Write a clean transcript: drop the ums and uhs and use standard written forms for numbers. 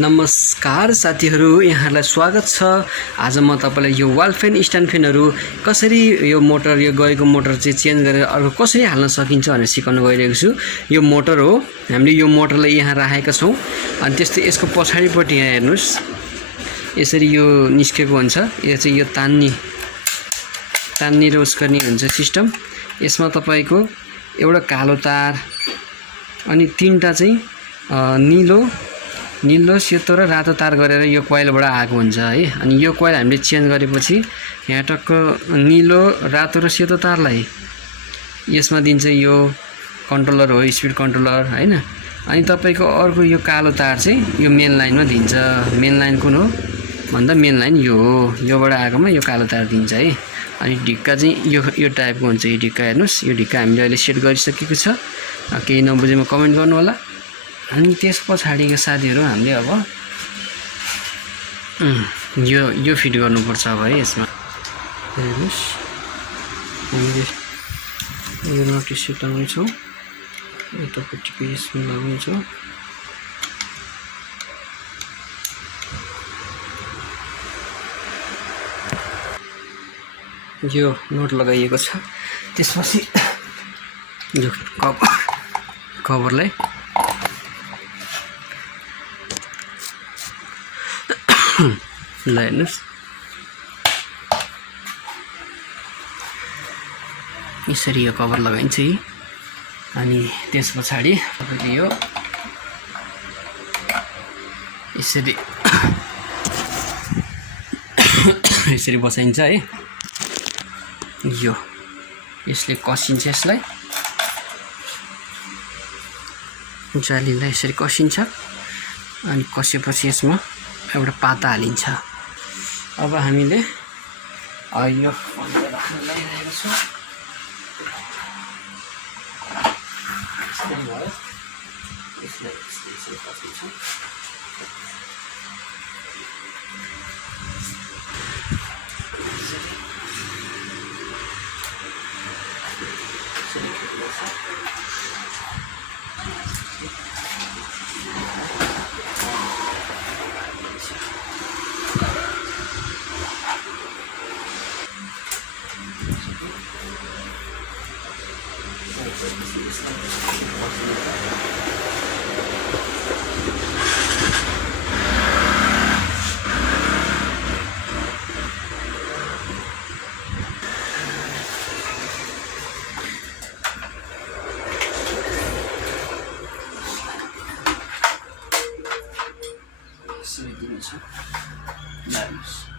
नमस्कार साथीहरू, यहाँलाई स्वागत छ। आज म तपाईलाई यो वाल फ्यान स्ट्यान्ड फ्यानहरू कसरी यो मोटर यो गएको मोटर चाहिँ चेन्ज गरेर अर्को कसरी हाल्न सकिन्छ भनेर सिकाउन गइरहेको छु। यो मोटर हो, हामीले यो मोटरलाई यहाँ राखेका छौं अनि त्यस्तै यसको पछाडीपट्टि यहाँ हेर्नुस्, यसरी यो निस्केको हुन्छ। यो चाहिँ यो तान्ने र उस गर्ने हुन्छ सिस्टम। यसमा तपाईको एउटा कालो तार अनि तीनटा चाहिँ नीलो सेतो र रातो तार गरेर यो कोइलबाट आएको हुन्छ है। अनि यो कोइल हामीले चेन्ज गरेपछि यहाँ टक्क नीलो रातो र सेतो तारलाई यसमा दिन्छ। यो कन्ट्रोलर हो, स्पिड कन्ट्रोलर हैन। अनि तपाईको अर्को यो कालो तार चाहिँ यो मेन लाइनमा दिन्छ। मेन लाइन कुन हो भन्दा मेन लाइन यो हो, योबाट आएकोमा यो कालो तार दिन्छ है। अनि ढिक्का चाहिँ यो टाइपको हुन्छ। यो ढिक्का हेर्नुस्, यो ढिक्का हामीले अहिले सेट गरिसकेको छ। केही नबुझेमा कमेन्ट गर्नु होला। अनि त्यस पछाडिको साथीहरू हामीले अब यो फिट गर्नुपर्छ अब है। यसमा हेर्नुस्, हामीले यो नोटिस लगाउँछौँ, यतापट्टिको यसमा लगाउँछौँ। यो नोट लगाइएको छ। त्यसपछि यो कभरलाई ल हेर्नुस्, यसरी यो कभर लगाइन्छ है। अनि त्यस पछाडि तपाईले यो यसरी बसाइन्छ है। यो यसले कसिन्छ, यसलाई जालीलाई यसरी कसिन्छ। अनि कसेपछि यसमा एउटा पाता हालिन्छ। अब हामीले यो लगाइरहेको छौँ। Nice.